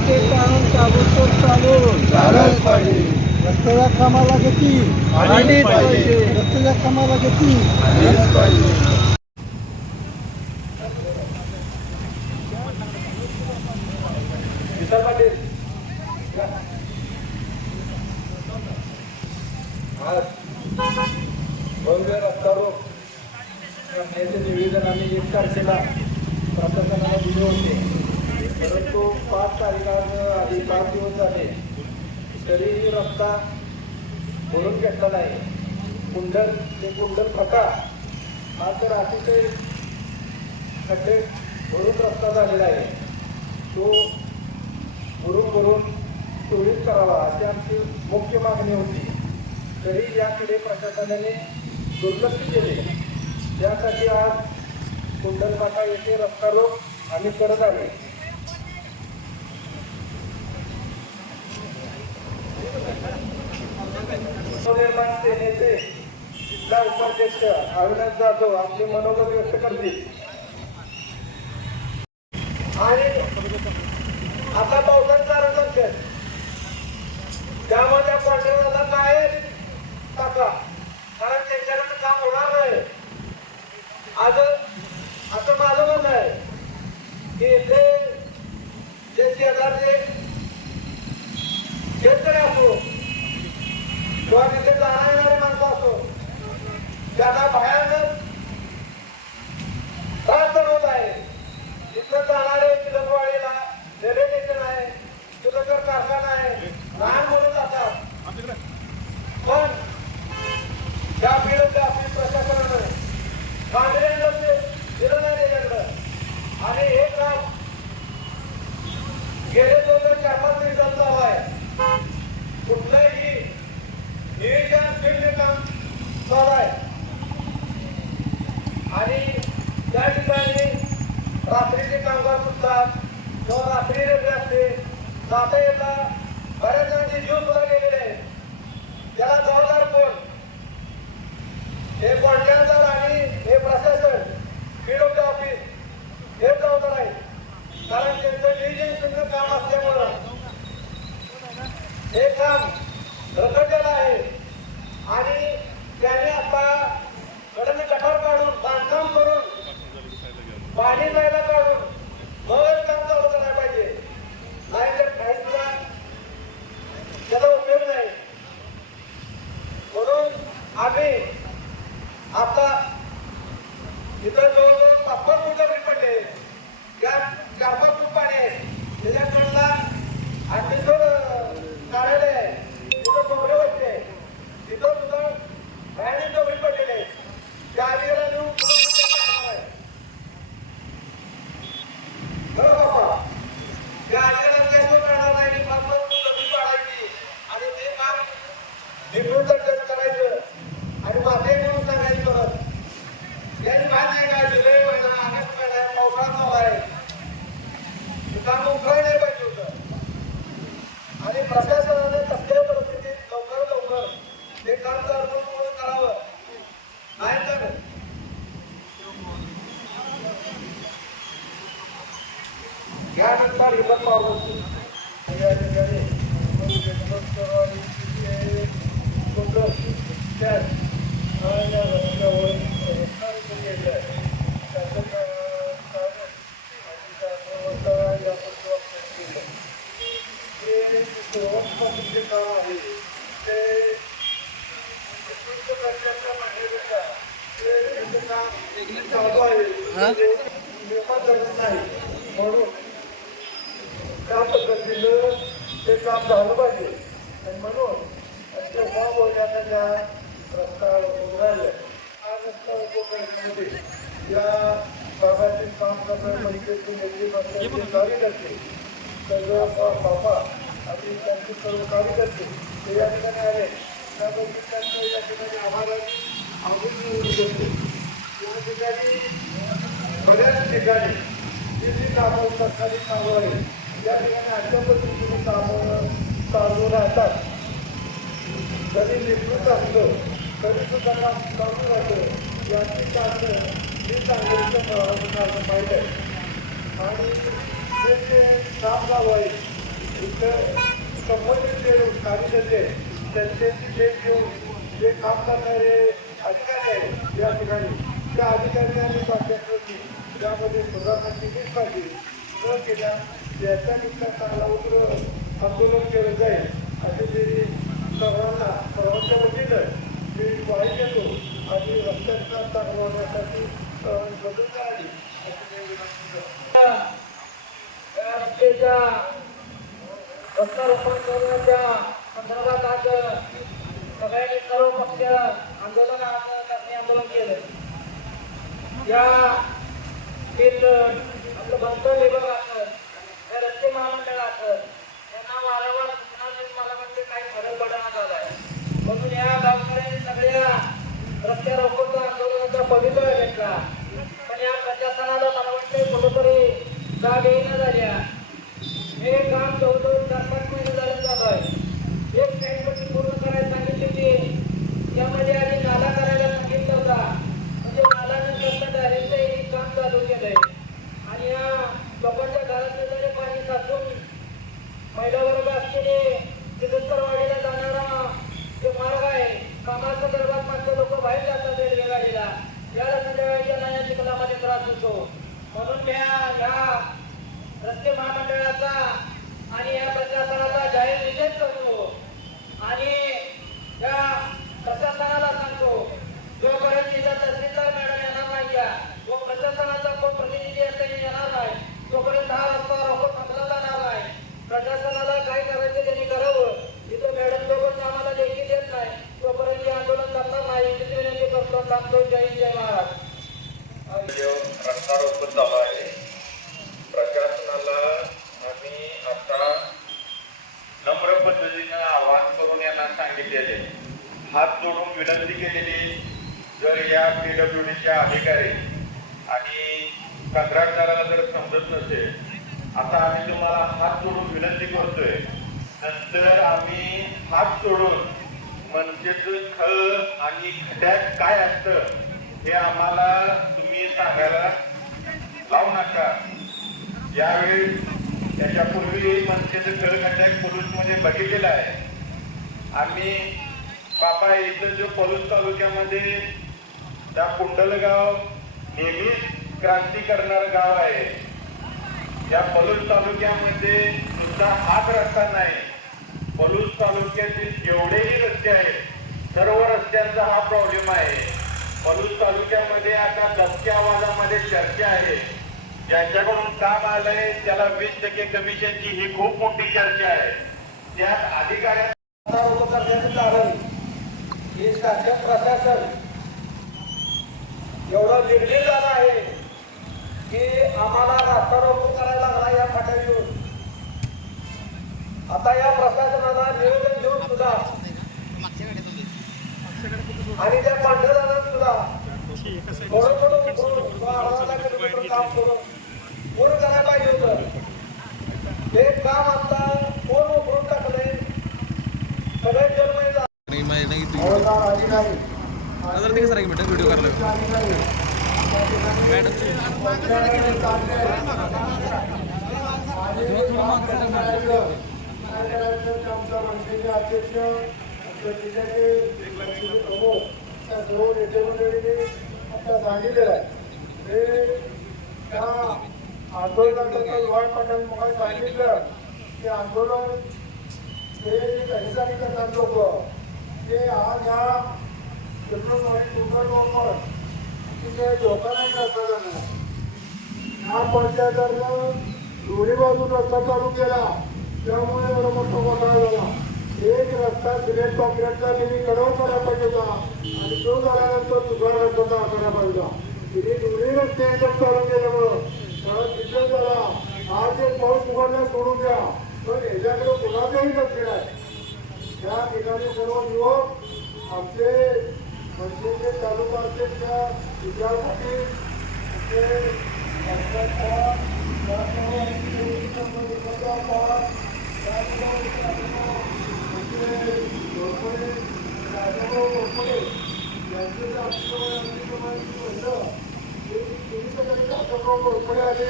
रस्त्याचे काम ताबडतोब चालू. झालंच पाहिजे. रस्त्याच्या कामाला गती आलीच पाहिजे. रस्त्याच्या कामाला गती आलीच पाहिजे आज भव्य रस्ता रोक करण्याचे निवेदन आम्ही एक तारखेला प्रशासनाला दिले होते परंतु पाच तारखेला आधी पाच दिवस झाले तरीही रस्ता भरून घेतला गुंडल ते कुंडल प्रकार. हा तर अतिशय खड्डे भरून रस्ता झालेला आहे. तो भरून भरून सुरळीत करावा अशी आमची मुख्य मागणी होती. तरी याकडे प्रशासनाने दुर्लक्ष केले. त्यासाठी आज कुंडलपाटा येथे रस्ता रोग आम्ही करत आहे. नेते सेनेचे जिल्हा उपाध्यक्ष अविनाश जाधव आपले मनोगत व्यक्त करतील. आणि आता पावसाचा आरक्षण त्यामध्ये त्या काय टाका कारण त्यांच्याकडे काम होणार नाही. आज असं माझं म्हणणं आहे की इथे जे शेजारचे शेतकरी असो किंवा तिथे जाणार येणारे माणसं असो त्यांना भयानक त्रास होत आहे. तिथं जाणारे तिलकवाडीला रेल्वे स्टेशन आहे तिथं कारखाना आहे लहान मुलं जातात. पण त्या पीडब्ल्यू आपली प्रशासनानं काँग्रेस लक्ष दिलं नाही त्याच्याकडं आणि हे काम गेले दोन हजार चार पाच दिवसात चालू आहे कुठलंही नियोजन केलेलं काम चालू आहे आणि त्या ठिकाणी रात्रीचे कामगार सुटतात किंवा रात्री रेल्वे असते जाता येता बऱ्याच जणांचे जीव सुद्धा गेलेले आहेत त्याला जबाबदार कोण हे कॉन्ट्रॅक्टर आणि हे प्रशासन पीडब्ल्यू ऑफिस हे जबाबदार आहे. कारण त्यांचं नियोजन शुद्ध काम असल्यामुळं. हे काम रखडलेलं आहे. आणि त्याने आता कडने कठार काढून बांधकाम करून पाणी जायला काढून मगच काम चालू करायला पाहिजे नाही तर काहीच ना त्याचा उपयोग नाही म्हणून आम्ही आता इथं जवळजवळ पाच पाच फुट जमीन पडले त्या चार पाच फूट पाणी आहे त्याच्याकडला आणि तिथं कार्यालय आहे तिथं कोंबडे वाटते तिथं सुद्धा भयानक जमीन पडलेले आहे त्या अधिकाऱ्यांना नेऊन पुढे विचार करणार आहे. बरं बाबा त्या अधिकाऱ्यांना काही तो करणार नाही की पाच पाच फूट जमीन पाडायची आणि ते काम निवडून टेस्ट करायचं आणि माते म्हणून सांगायचं परत याची माहिती आहे का जुलै महिना ऑगस्ट महिना पावसाळा चालू आहे हे काम उकराय नाही पाहिजे होतं आणि प्रशासनाने कसल्याही परिस्थितीत लवकर लवकर ते काम चालू पूर्ण करावं नाही तर या हिंमत पावलं या ठिकाणी म्हणून त्या पद्धतीनं ते काम झालं पाहिजे. आणि म्हणून तेव्हा बोलण्याचा ज्या रस्ता उघडायला हा रस्ता उपक्रमामध्ये या भागातील काम करणारे पंचायती नेते मंत्र्यांचे कार्यकर्ते सर्व बाबा आणि त्यांचे सर्व कार्यकर्ते ते या ठिकाणी आले. त्याबद्दल त्यांचं या ठिकाणी आभार आवडून निवडू या ठिकाणी बऱ्याच ठिकाणी जी जी कामं सरकारी कामं आहेत या ठिकाणी अशा पद्धतीने कामं चालू राहतात. कधी निवृत्त असतो तरी सुद्धा काम चालू राहतं याची कारण मी सांगितलं कारणं पाहिजे आणि जे जे काम गाव आहे इथं संबंधित जे कार्यकर्ते त्यांच्याची भेट घेऊन जे काम करणारे अधिकारी आहेत या ठिकाणी त्या अधिकारी आणि कॉन्ट्रॅक्टरनी त्यामध्ये सुधारणा पाहिजे. न केल्या याच्यापेक्षा चांगला उग्र आंदोलन केलं जाईल. असे तरी सर्वांना सर्वांच्या वतीनं मी ग्वाही देतो आणि रस्त्यांचा चांगला होण्यासाठी बदल करावी अशी मी विनंती करतो रस्त्याच्या रस्तारोपण करण्याच्या संदर्भात आज सगळ्यांनी सर्व पक्ष आंदोलन करणे आंदोलन केलं. या बिल आपलं बंधन विभाग असेल या रस्ते महामंडळ असेल यांना वारंवार सूचना देऊन मला वाटते काही फरक पडण्यात आला आहे म्हणून या गावकऱ्यांनी सगळ्या रस्ते रोखोचा आंदोलनाचा पवित्र घेतला. पण या प्रशासनाला मला वाटते कुठेतरी जाग येईना झाल्या हे काम जवळजवळ चार पाच महिने झाले चालू आहे एक साईड पूर्ण करायला सांगितली होती यामध्ये आधी नाला करायला सांगितलं होता म्हणजे नाला न करता डायरेक्ट हे काम चालू केलंय आणि या लोकांच्या घरात येणारे पाणी साचून महिला वर्ग असलेले तिरुत्तरवाडीला जाणारा जो मार्ग आहे कामाच्या दरम्यान माणसं लोक बाहेर जातात रेल्वे गाडीला याला संध्याकाळच्या नाही चिखलामध्ये त्रास होतो म्हणून मी या या रस्ते महामंडळाचा आणि या प्रशासनाचा जाहीर निषेध करतो आणि या प्रशासनाला सांगतो जोपर्यंत तिथं तहसीलदार मॅडम येणार नाही या व प्रशासनाचा कोण प्रतिनिधी असेल येणार नाही तोपर्यंत हा रस्ता रोखो थांबला जाणार नाही प्रशासनाला काय करायचं त्यांनी करावं तिथं मॅडम सोबत आम्हाला लेखी देत नाही तोपर्यंत हे आंदोलन करणार नाही इथे विनंती करतो थांबतो जय हिंद, जय महाराज जो रस्ता रोको चालू आहे प्रशासनाला आम्ही आता नम्र पद्धतीनं आवाहन करून यांना सांगितलेले हात जोडून विनंती केलेली जर या पीडब्ल्यूडीच्या अधिकारी आणि कंत्राटदाराला जर समजत नसेल आता आम्ही तुम्हाला हात जोडून विनंती करतोय नंतर आम्ही हात जोडून मनसेचं खळ आणि खड्यात काय असतं हे आम्हाला तुम्ही सांगायला लावू नका यावेळी त्याच्यापूर्वी मनसेचं खळ खड्यात बघितलेलं आहे. आम्ही बाबा इथं जो पलूस तालुक्यामध्ये त्या कुंडलगाव नेहमीच क्रांती करणारं गाव आहे. या पलूस तालुक्यामध्ये सुद्धा हाच रस्ता नाही. पलूस तालुक्यातील जेवढेही रस्ते आहेत सर्व रस्त्यांचा हा प्रॉब्लेम आहे. पलूस तालुक्यामध्ये आता दबक्या आवाजामध्ये चर्चा आहे. ज्यांच्याकडून काम आलंय त्याला वीस टक्के कमिशनची ही खूप मोठी चर्चा आहे. त्यात अधिकाऱ्या रस्ता रोको करण्याचं कारण हे शासन प्रशासन एवढं निर्णय झाला आहे की आम्हाला रस्ता रोको करायला लागला या फाट्यावर आता या प्रशासनाला निवेदन देऊन सुद्धा आणि त्या पांढऱ्याला सुद्धा थोडं थोडं काम करून पूर्ण करायला पाहिजे होतं ते काम आता कोण उभरून टाकलंय सगळे जन्मला अधिकारी नज़र दिखे सर बेटा व्हिडिओ करायला मॅडम सांगितलेलं आहे हे त्या आंदोलनाबद्दल वाय पाटील मग सांगितलं की आंदोलन हे जे कशासाठी करतात लोक ते आज ह्या फेब्रुवारी नोव्हेंबर की धोका नाही करता येणार ह्या पंचायतानं दोन्ही बाजून रस्ता चालू केला त्यामुळे एवढा मोठा घोटाळा झाला एक रस्ता सिमेंट कॉन्क्रीटचा तिने कडव करायला पाहिजे होता आणि तो झाल्यानंतर दुसरा रस्ता करायला पाहिजे होता तिने दोन्ही रस्ते एकदम चालू केल्यामुळं त्याला चिखल झाला. आज एक पाऊस उघडला सोडून द्या. पण याच्याकडे कुणाचंही लक्ष नाही त्या ठिकाणी सर्व युवक आमचे मनसेचे तालुका अध्यक्ष विद्या पाटील त्या सर्व राजाभाऊ घोरपडे जे होतं, ते आले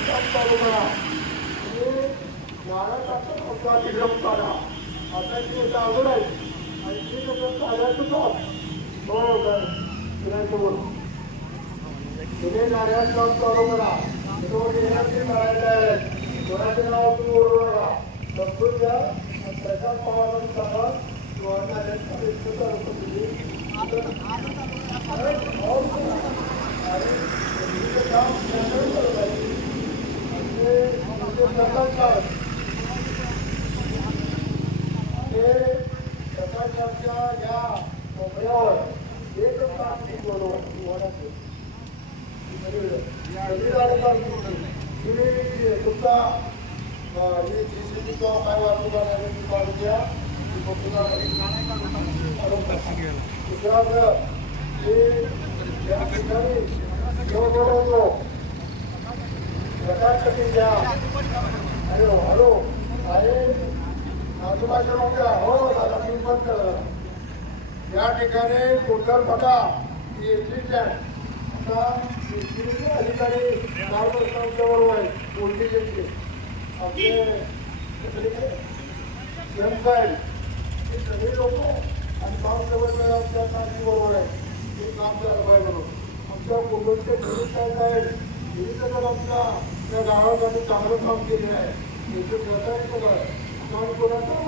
काम चालू करा आणि नारळाचा मोठा तिकडं काढा आता ती एक अवघड आहे आणि ती कसं काढायचं का हो काय फिरायचं तुम्ही काम चालू करा तो येण्याचे करायचं आहे कोणाचे नाव तुम्ही ओळखू नका समजून घ्या पवारांनी काम तुम्ही तुमचा काय काढून या ठिकाणी जो बोलवतो हॅलो हॅलो आहे आजूबाजूला उद्या हो दादा मी बंद या ठिकाणी कुंडर बघा ही एसटी स्टँड आता एसटीचे अधिकारी बरोबर आहे ओळखीचे आपले साहेब हे सगळे लोक आणि बाबसाहेबांच्या बरोबर आहे हे काम झालं पाहिजे म्हणून आमच्या कुंडलचे घरी आहेत हे आमच्या त्या गावात आम्ही चांगलं काम केलेलं आहे याचं सहकार्य सगळं आहे कोणाचा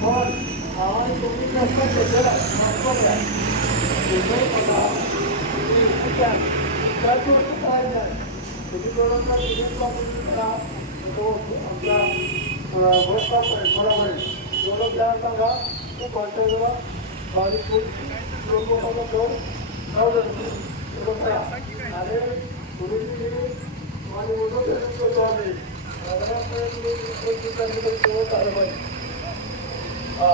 पण गावाने तुम्ही जास्त केलेला महत्वाचं आहे बघा, तुम्ही करून तुम्ही कोणाचा विरोध करा, तो बरोबर आहे. एवढं ज्ञान सांगा ते कॉन्टॅक्टला बारीक फूट लोकांना करून जाऊ दे. एवढं करा. आणि पुढील पिढी आणि मोठं धरून ठेवतो आम्ही. नगरात तुम्ही एक ठिकाणी तरी ठेवत आलं पाहिजे. हा.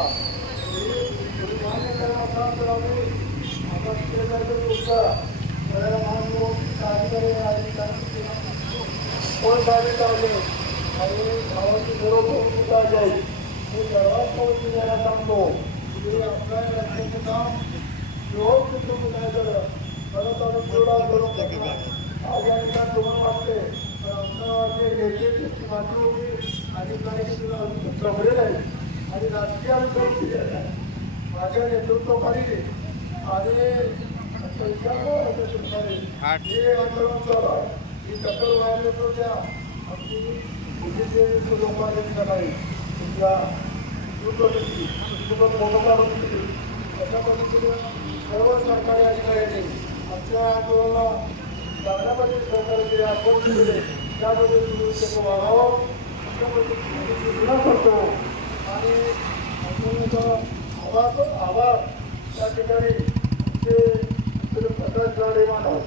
तुम्ही मान्य करा असा तर आम्ही आता तिकडे जायचं तुमचा सगळ्याला मान देऊन कार्यकारी अधिकारी कोण गाडी चालले आणि गावाची बरोबर सुद्धा जाईल मी सर्वात मोठी जरा सांगतो की आपल्या रस्त्याचं काम व्यवस्थित तुम्ही काय झालं परत आम्ही करून आज या ठिकाणी तुम्हाला वाटते पण आमचं जे होती आणि काही जमलेलं आहे आणि राजकीय आहे माझ्या नेतृत्वाखाली आणि हे आंदोलन चालू आहे ही व्हायला लोकांनी करावी तुमच्या दूरदर्शनची तुमचं अशा पद्धतीने सर्व सरकारी अधिकाऱ्यांनी आमच्या आंदोलनाला चांगल्या पद्धतीने सहकार्य आपण दिले त्याबद्दल तुम्ही त्याचं वागावं अशा पद्धतीने मी करतो आणि आभार आभार त्या ठिकाणी ते प्रकाश गाडे मानव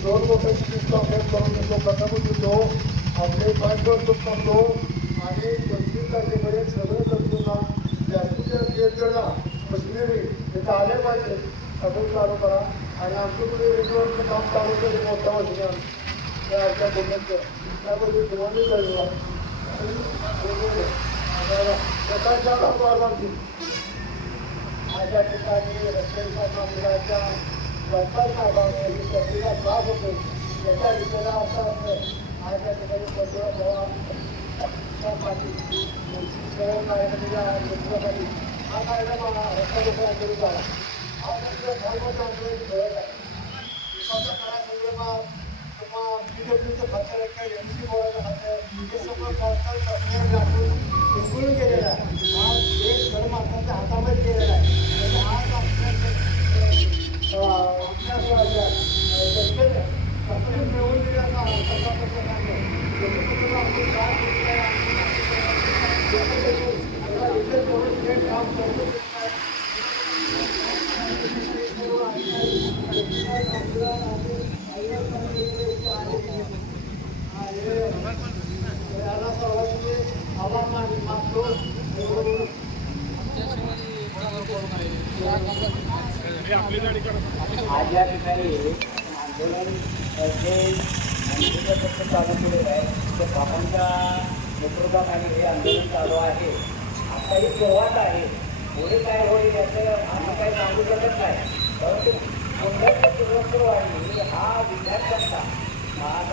दोन वर्षाची लिस्ट अभ्यास करून देतो प्रथम देतो आपले पाच करतो आणि पंचवीस तारखेपर्यंत सगळं करतो जास्तीत जास्त एक जण चालेल आले पाहिजे. सगळं चालू करा. आणि आमचं पुढे रेडिओवरचं काम चालू केलं मोठा वर्षी त्या आमच्या बोलण्याचं त्यामध्ये तुम्हाला कळवा प्रकारच्या ठिकाणी रस्त्यांच्या मुलाच्या लोकांना अभावाने सर्दीला त्रास होतो. याच्या विचारा असा असं आज ठिकाणी पंधरा भावा कार्यक्रमाच्या हा कार्यक्रम रस्ता दुसरा करू झाला हा कार्यक्रम धर्माचा आंदोलन घडत आहे विकासाच्या काळासंदर्भात किंवा बीजेपीचं खातं काही एम सी बोर्डाचं खातं हे सगळं सरकार सरकार दाखवून जिंकून गेलेलं आहे आज देश धर्म आपल्या हातामध्ये गेलेला आहे म्हणजे आज आपल्या आपल्या जनतेने सरकारी मिळवून दिल्याचा सरकार कसं नाही जनतेबद्दल आपण आज आंदोलन जे आंदोलन चालू केलेलं आंदोलन चालू आहे. काही प्रवास आहे. पुढे काय होईल याचं आम्ही काही सांगू शकत नाही. परंतु गोंधळाची सुरुवात सुरू आहे हा विद्यार्थ्यांचा. आज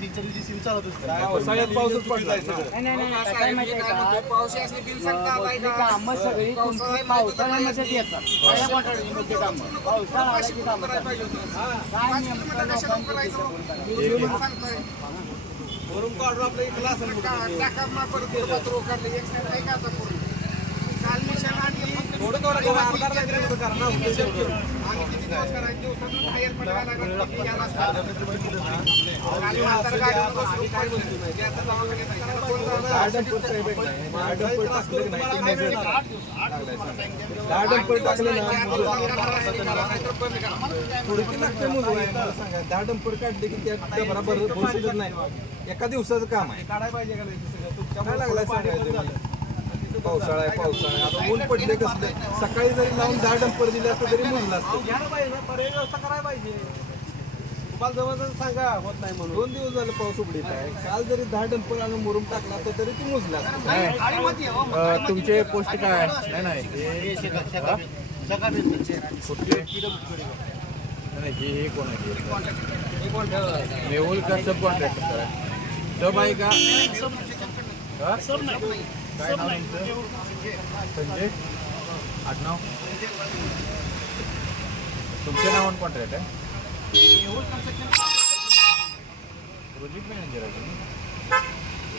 पावसाळ्यात पाऊसच पडला नाही नाही नाही कसं आहे माहिती आहे का कामं सगळी तुमची पावसाळ्यामध्येच येतात पहिल्या क्वार्टरमध्ये कामं पावसाळा आला की कामं चालू. काय नेमकं लोकांची वरून काढून आपल्या इथला असेल थोडं थोडं थोडं आमदार नाही तरी करा ना, उद्देश करून. गार्डन पण टाकलं की नाही, ते मजल. गार्डन पण दहा डंपर काढले की त्या त्या बरोबर नाही एका दिवसाचं काम आहे काय लागलाय सांगायचं पावसाळा आहे पावसाळा आहे. आता ऊन पडले कसले सकाळी जरी लावून दहा डंपर दिले असतं तरी मुजलं असतं. तुम्हाला जवळ सांगा होत नाही म्हणून. दोन दिवस झाले पाऊस उघडीत आहे. काल जरी दहा डंपर आणून मुरुम टाकला तर तरी ती मुजला असतं. तुमचे पोस्ट काय? नाही नाही कुठले? नाही हे हे कोण आहे? मेहुल का सब कॉन्ट्रॅक्टर आहे? सब आहे. का? हा? काय नाव तुमचं? संजय आडनाव तुमच्या नावानं कॉन्ट्रॅक्ट आहे प्रोजेक्ट मॅनेजर आहे तुम्ही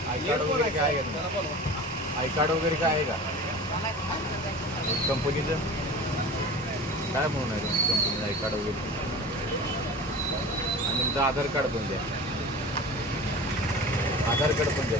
आय कार्ड वगैरे काय आहे का आय कार्ड वगैरे काय आहे का कंपनीचं काय म्हणून आहे तुमची कंपनीचं आय कार्ड वगैरे आणि तुमचं आधार कार्ड पण द्या आधार कार्ड पण द्या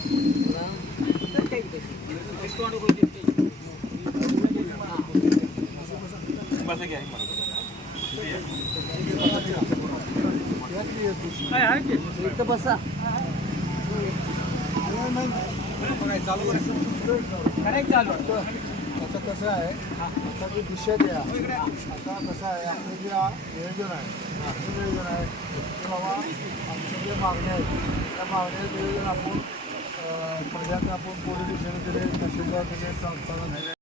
बसा आता कसं आहे आता जी दिशा द्या आता कसं आहे आपलं जे नियोजन आहे आपलं नियोजन आहे बाबा आमच्या जे मागण्या आहेत त्या मागण्या नियोजन आपण अं, प्रजाने आपण पोलीस स्टेशन दिले तहसीलदार दिले संस्थान दिले